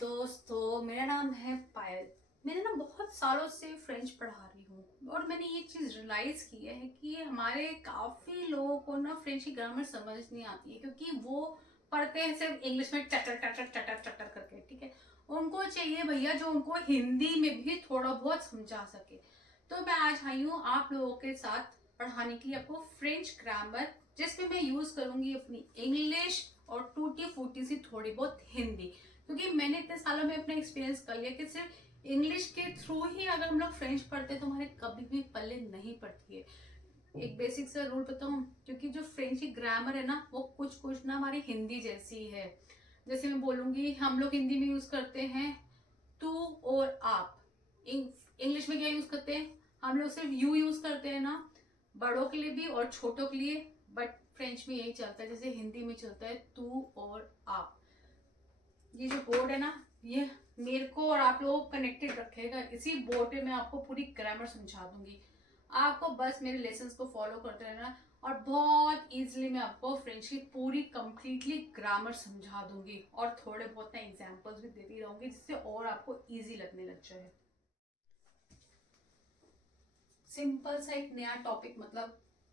दोस्तों, मेरा नाम है पायल। मैंने ना बहुत सालों से फ्रेंच पढ़ा रही हूँ और मैंने ये चीज़ रियलाइज़ की है कि हमारे काफ़ी लोगों को ना फ्रेंच की ग्रामर समझ नहीं आती है, क्योंकि वो पढ़ते हैं सिर्फ इंग्लिश में चटर चटर चटर चटर करके। ठीक है, उनको चाहिए भैया जो उनको हिंदी में भी थोड़ा बहुत समझा सके। तो मैं आज आई हूँ आप लोगों के साथ पढ़ाने के लिए आपको फ्रेंच ग्रामर, जिसमें मैं यूज़ करूँगी अपनी इंग्लिश और टूटी फूटी सी थोड़ी बहुत हिंदी, क्योंकि मैंने इतने सालों में अपना एक्सपीरियंस कर लिया कि सिर्फ इंग्लिश के थ्रू ही अगर हम लोग फ्रेंच पढ़ते हैं तो हमारे कभी भी पल्ले नहीं पड़ती है। एक बेसिक सा रूल बताऊं, क्योंकि जो फ्रेंच की ग्रामर है ना वो कुछ कुछ ना हमारी हिंदी जैसी है। जैसे मैं बोलूंगी, हम लोग हिंदी में यूज करते हैं तू और आप। इंग्लिश में क्या यूज करते हैं? हम लोग सिर्फ यू यूज करते हैं ना, बड़ों के लिए भी और छोटों के लिए। बट फ्रेंच में यही चलता है जैसे हिंदी में चलता है तू और आप। ये जो बोर्ड है ना, ये मेरे को और आप लोगों को कनेक्टेड रखेगा। इसी बोर्ड पे मैं आपको पूरी ग्रामर समझा दूंगी। आपको बस मेरे लेसन्स को फॉलो करते रहना और बहुत इजीली मैं आपको फ्रेंच की पूरी कंप्लीटली ग्रामर समझा दूंगी और थोड़े बहुत ना एग्जांपल्स भी देती रहूंगी, जिससे और आपको इजी लगने लग जाए। सिंपल सा एक नया टॉपिक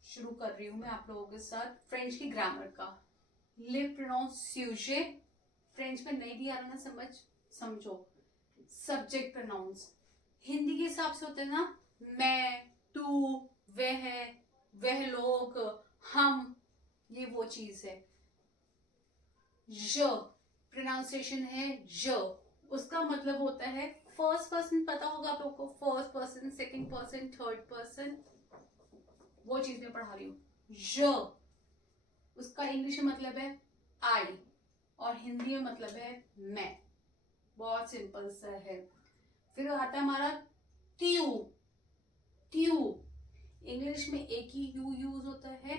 शुरू कर रही हूँ मैं आप लोगों के साथ फ्रेंच की ग्रामर का। ले प्रोनाउंसिएशन फ्रेंच में नहीं भी आ रहा ना समझ, समझो। सब्जेक्ट प्रोनाउंस हिंदी के हिसाब से होते हैं ना, मैं, तू, वह लोग, हम, ये वो चीज है। ज प्रोनाउंसिएशन है ज, उसका मतलब होता है फर्स्ट पर्सन। पता होगा आप लोग को, first person, second person, third person, वो चीज मैं पढ़ा रही हूँ। ज उसका इंग्लिश में मतलब है आई और हिंदी में मतलब है मैं। बहुत सिंपल सा है। फिर आता है हमारा त्यू। त्यू इंग्लिश में एक ही यू यूज होता है,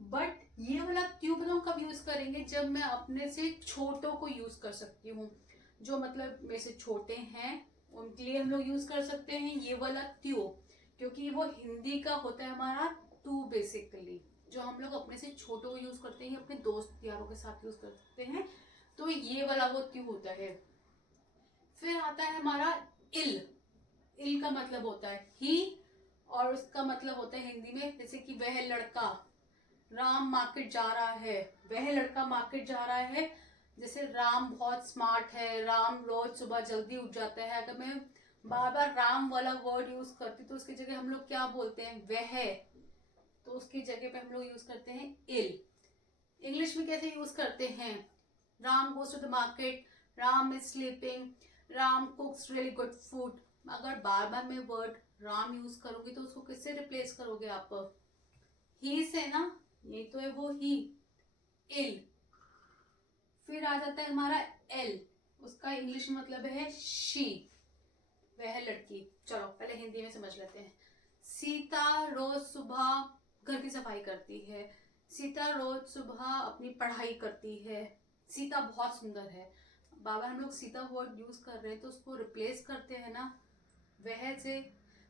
बट ये वाला त्यू बताऊं कब यूज करेंगे? जब मैं अपने से छोटों को यूज कर सकती हूँ। जो मतलब मेरे से छोटे हैं उनके लिए हम लोग यूज कर सकते हैं ये वाला त्यू, क्योंकि वो हिंदी का होता है हमारा तू बेसिकली। जो हम लोग अपने से छोटों को यूज करते हैं, अपने दोस्त यारों के साथ यूज कर सकते हैं, तो ये वाला वो त्यू होता है। फिर आता है हमारा इल। इल का मतलब होता है ही और उसका मतलब होता है हिंदी में, जैसे कि वह लड़का राम मार्केट जा रहा है, वह लड़का मार्केट जा रहा है। जैसे राम बहुत स्मार्ट है, राम रोज सुबह जल्दी उठ जाता है। अगर मैं बार बार राम वाला वर्ड यूज करती तो उसकी जगह हम लोग क्या बोलते हैं? वह। तो उसकी जगह पे हम लोग यूज करते हैं इल। इंग्लिश में कैसे यूज करते हैं? Ram goes to the market, Ram is sleeping, Ram cooks really good food. अगर बार बार मैं वर्ड राम यूज करूंगी तो उसको किससे रिप्लेस करोगे आप? ही से ना, ये तो है वो ही, इल। फिर आ जाता है हमारा एल, उसका इंग्लिश में मतलब है शी, वह लड़की। चलो पहले हिंदी में समझ लेते हैं। सीता रोज सुबह घर की सफाई करती है, सीता रोज सुबह अपनी पढ़ाई करती है। सीता बहुत सुंदर है। बाबा हम लोग सीता वर्ड यूज कर रहे हैं तो उसको रिप्लेस करते हैं ना वह से।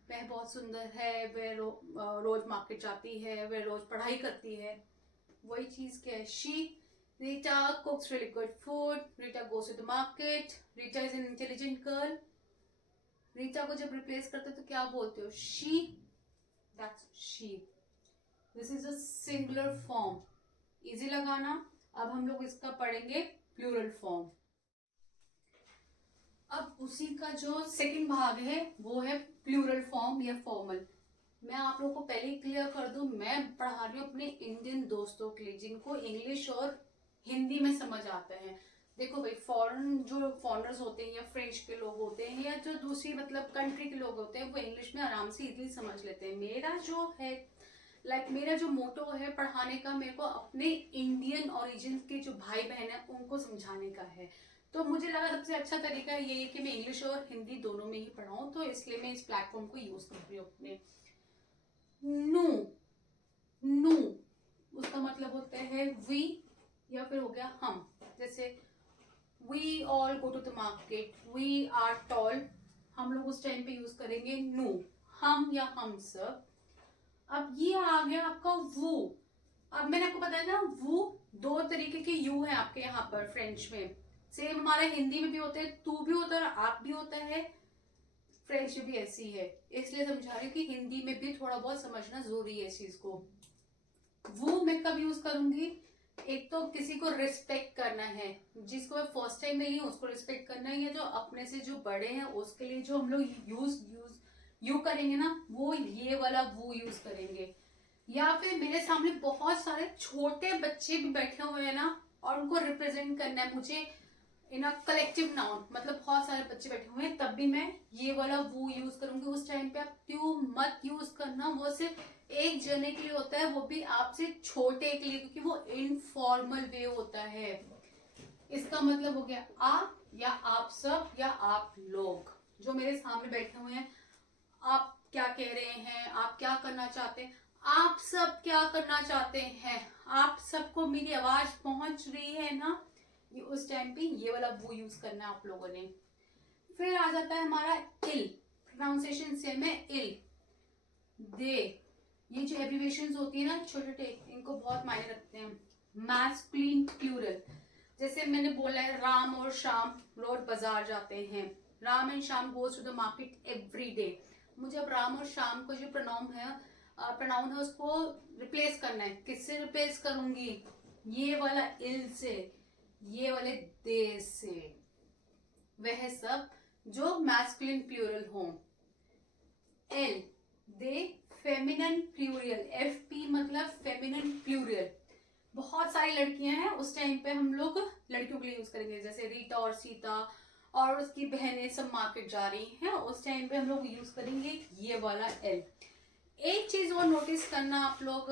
वह बहुत सुंदर है, वह रोज मार्केट जाती है, वह रोज पढ़ाई करती है। वही चीज क्या है? She. Rita cooks really good food, Rita goes to the market, Rita is an intelligent girl. Rita को जब रिप्लेस करते हो तो क्या बोलते हो? She, that's she. This is a singular form, easy लगाना। अब हम लोग इसका पढ़ेंगे प्लूरल फॉर्म। अब उसी का जो सेकंड भाग है वो है प्लूरल फॉर्म या फॉर्मल। मैं आप लोगों को पहले ही क्लियर कर दूं, मैं पढ़ा रही हूँ अपने इंडियन दोस्तों के लिए जिनको इंग्लिश और हिंदी में समझ आता है। देखो भाई, फॉरेन जो फॉरेनर्स होते हैं या फ्रेंच के लोग होते हैं या जो दूसरी मतलब कंट्री के लोग होते हैं, वो इंग्लिश में आराम से इजीली समझ लेते हैं। मेरा जो है मेरा जो मोटो है पढ़ाने का, मेरे को अपने इंडियन ओरिजिन के जो भाई बहन है उनको समझाने का है। तो मुझे लगा सबसे अच्छा तरीका ये है कि मैं इंग्लिश और हिंदी दोनों में ही पढ़ाऊं, तो इसलिए मैं इस प्लेटफॉर्म को यूज कर रही हूँ अपने। नो, नो उसका मतलब होता है वी या फिर हो गया हम। जैसे we all go to the market, we are tall, हम लोग उस टाइम पे यूज करेंगे नो, हम या हम सब। अब ये आ गया आपका वो। अब मैंने आपको बताया ना वो दो तरीके के यू है आपके यहाँ पर फ्रेंच में। सेम हमारा हिंदी में भी होता है, तू भी होता है और आप भी होता है, फ्रेंच में भी ऐसी है, इसलिए समझा रही हूँ कि हिंदी में भी थोड़ा बहुत समझना जरूरी है इस चीज को। वो मैं कब यूज करूंगी, एक तो किसी को रिस्पेक्ट करना है, जिसको मैं फर्स्ट टाइम मिली हूँ उसको रिस्पेक्ट करना है, या जो अपने से जो बड़े हैं उसके लिए जो हम लोग यू करेंगे ना, वो ये वाला वो यूज करेंगे। या फिर मेरे सामने बहुत सारे छोटे बच्चे भी बैठे हुए हैं ना, और उनको रिप्रेजेंट करना है मुझे इन अ कलेक्टिव नाउन, मतलब बहुत सारे बच्चे बैठे हुए हैं, तब भी मैं ये वाला वो यूज करूंगी। उस टाइम पे आप क्यों मत यूज करना, वो सिर्फ एक जने के लिए होता है, वो भी आपसे छोटे के लिए, क्योंकि वो इनफॉर्मल वे होता है। इसका मतलब हो गया आप, या आप सब, या आप लोग जो मेरे सामने बैठे हुए हैं, आप क्या कह रहे हैं, आप क्या करना चाहते हैं, आप सब क्या करना चाहते हैं, आप सबको मेरी आवाज पहुंच रही है ना, ये उस टाइम पे ये वाला वो यूज करना है आप लोगों ने। फिर आ जाता है हमारा इल, प्रोनाउंसिएशन सेम है, इल, दे, ये जो एब्रिविएशंस होती है ना छोटे छोटे, इनको बहुत मायने रखते हैं। मैस्कुलिन प्लूरल, जैसे मैंने बोला है राम और श्याम रोज बाजार जाते हैं, Ram and Shyam goes to the market every day. मुझे अब राम और श्याम को जो प्रोनाउन है उसको रिप्लेस करना है, किससे रिप्लेस करूंगी, ये वाला इल से, ये वाले दे से, वह सब जो मैस्कुलिन प्लूरल हो। एल, दे, फेमिनिन प्लूरल, एफ पी मतलब फेमिनिन प्लूरल। बहुत सारी लड़कियां हैं, उस टाइम पे हम लोग लड़कियों के लिए यूज करेंगे, जैसे रीता और सीता और उसकी बहनें सब मार्केट जा रही हैं, उस टाइम पे हम लोग यूज करेंगे ये वाला एल। एक चीज और नोटिस करना आप लोग,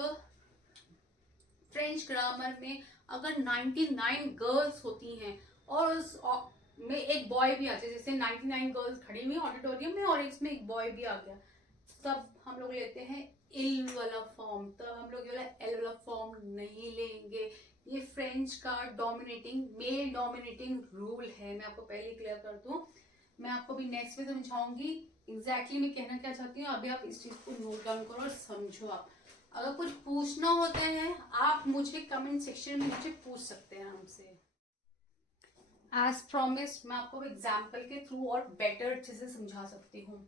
फ्रेंच ग्रामर में अगर 99 गर्ल्स होती हैं और उस में एक बॉय भी आ जाए, जैसे 99 गर्ल्स खड़ी हुई ऑडिटोरियम में और इसमें एक बॉय भी आ गया, तब हम लोग लेते हैं इल वाला फॉर्म, तब हम लोग ये वाला एल वाला फॉर्म नहीं लेंगे। ये फ्रेंच का डोमिनेटिंग, मेल डोमिनेटिंग रूल है, मैं आपको पहले क्लियर कर दूं, मैं आपको भी नेक्स्ट में समझाऊंगी एग्जैक्टली मैं कहना क्या चाहती हूँ। अभी आप इस चीज को नोट डाउन करो और समझो। आप अगर कुछ पूछना होता है आप मुझे कमेंट सेक्शन में मुझे पूछ सकते हैं हमसे। एज प्रॉमिस्ड मैं आपको एग्जाम्पल के थ्रू और बेटर अच्छे से समझा सकती हूँ।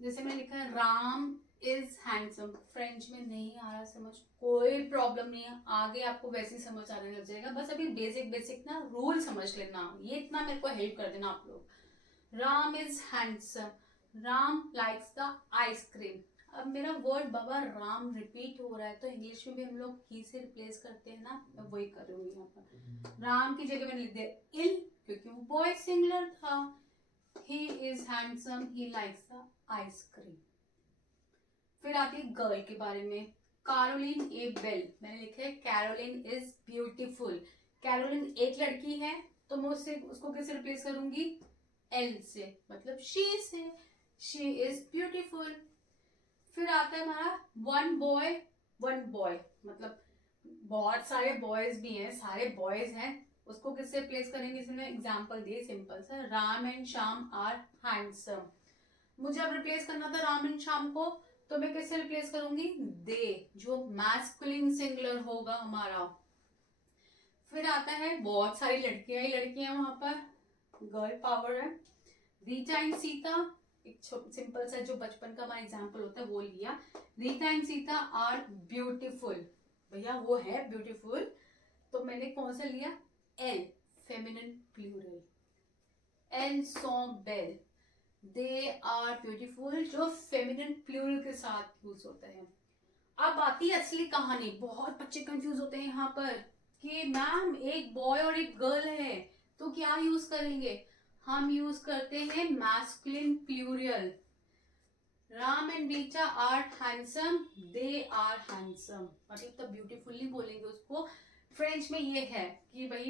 जैसे मैंने लिखा है राम इज हैंडसम, फ्रेंच में नहीं आ रहा समझ, कोई प्रॉब्लम नहीं है, आगे आपको वैसे ही समझ आने लग जाएगा, बस अभी बेसिक बेसिक ना रूल समझ लेना, ये इतना मेरे को हेल्प कर देना आप लोग। Ram is handsome, Ram likes the ice cream. अब मेरा वर्ड बाबा राम रिपीट हो रहा है, तो इंग्लिश में भी हम लोग ही से रिप्लेस करते हैं ना, मैं वही कर रही हूँ यहाँ पर। राम की जगह मैंने लिख दिया इल, क्योंकि वो बॉय सिंगुलर था। He is handsome, he likes the ice cream. फिर आती है गर्ल के बारे में, कैरोलिन ए बेल, मैंने लिखा है कैरोलिन इज ब्यूटीफुल। कैरोलिन एक लड़की है, तो मैं उसको किससे रिप्लेस करूंगी, एल से, मतलब शी से, शी इज ब्यूटीफुल। फिर आता है हमारा वन बॉय, मतलब बहुत सारे बॉयज भी हैं, सारे बॉयज हैं, उसको किससे रिप्लेस करेंगे, इसमें एग्जांपल दिए सिंपल सा, Ram and Shyam are handsome. मुझे अब रिप्लेस करना था राम एंड श्याम को, तो मैं किससे रिप्लेस करूंगी, दे, जो मैस्कुलिन सिंगुलर होगा हमारा। फिर आता है बहुत सारी लड़कियां ही लड़कियां, वहां पर गर्ल पावर है। रीता एंड सीता, एक सिंपल सा जो बचपन का हमारा एग्जाम्पल होता है वो लिया। Rita and Sita are beautiful, भैया वो है ब्यूटीफुल, तो मैंने कौन सा लिया, एल, फेमिनिन प्लूरल। एल सॉ बेल, दे आर ब्यूटीफुल, जो फेमिनिन प्लूरल के साथ यूज होता है। अब आती है असली कहानी, बहुत बच्चे कंफ्यूज होते हैं यहाँ पर कि मैम एक बॉय और एक गर्ल है तो क्या यूज करेंगे, हम यूज करते हैं masculine plural. Ram and Rita are handsome, they are handsome, मतलब तो ब्यूटीफुली बोलेंगे उसको। फ्रेंच में ये है कि भाई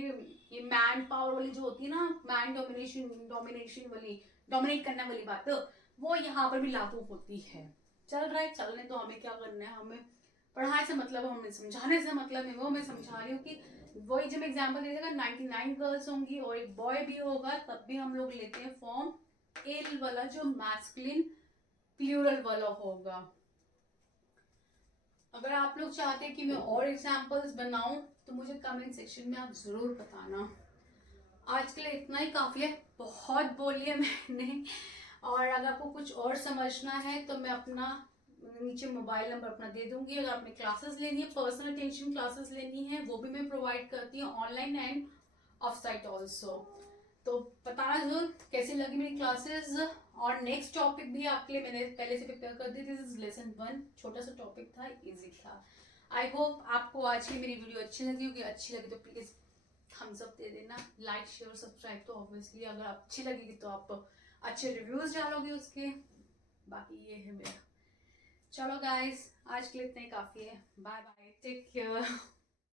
ये मैन पावर वाली जो होती है ना, मैन डोमिनेशन वाली, डोमिनेट करने वाली बात, तो वो यहाँ पर भी लागू होती है। चल रहा है, चलने तो, हमें क्या करना है, हमें पढ़ाई से मतलब, हमें समझाने से मतलब है, वो मैं समझा रही हूँ कि वही जब एग्जाम्पल दीजिएगा 99 गर्ल्स होंगी और एक बॉय भी होगा, तब भी हम लोग लेते हैं फॉर्म एल वाला, जो मैस्कुलिन प्लूरल वाला होगा। अगर आप लोग चाहते हैं कि मैं और एग्जाम्पल्स बनाऊं तो मुझे कमेंट सेक्शन में आप जरूर बताना। आज के लिए इतना ही काफ़ी है, बहुत बोली है मैंने। और अगर आपको कुछ और समझना है तो मैं अपना नीचे मोबाइल नंबर अपना दे दूंगी। अगर आपने क्लासेस लेनी है, पर्सनल अटेंशन क्लासेस लेनी है, वो भी मैं प्रोवाइड करती हूँ online end of site also. तो बताना जरूर कैसी लगी मेरी क्लासेस। और नेक्स्ट टॉपिक भी आपके लिए मैंने पहले से प्रिपेयर कर दी। दिस इज लेसन 1, छोटा सा टॉपिक था, इजी था। आई होप आपको आज की मेरी वीडियो अच्छी लगी होगी। अच्छी लगी तो प्लीज थम्स अप दे देना, लाइक शेयर सब्सक्राइब तो ऑब्वियसली। अगर अच्छी लगेगी तो आप अच्छे रिव्यूज डालोगे उसके। बाकी ये है मेरा। चलो गाइस, आज के लिए इतना ही काफी है। Bye bye, take care.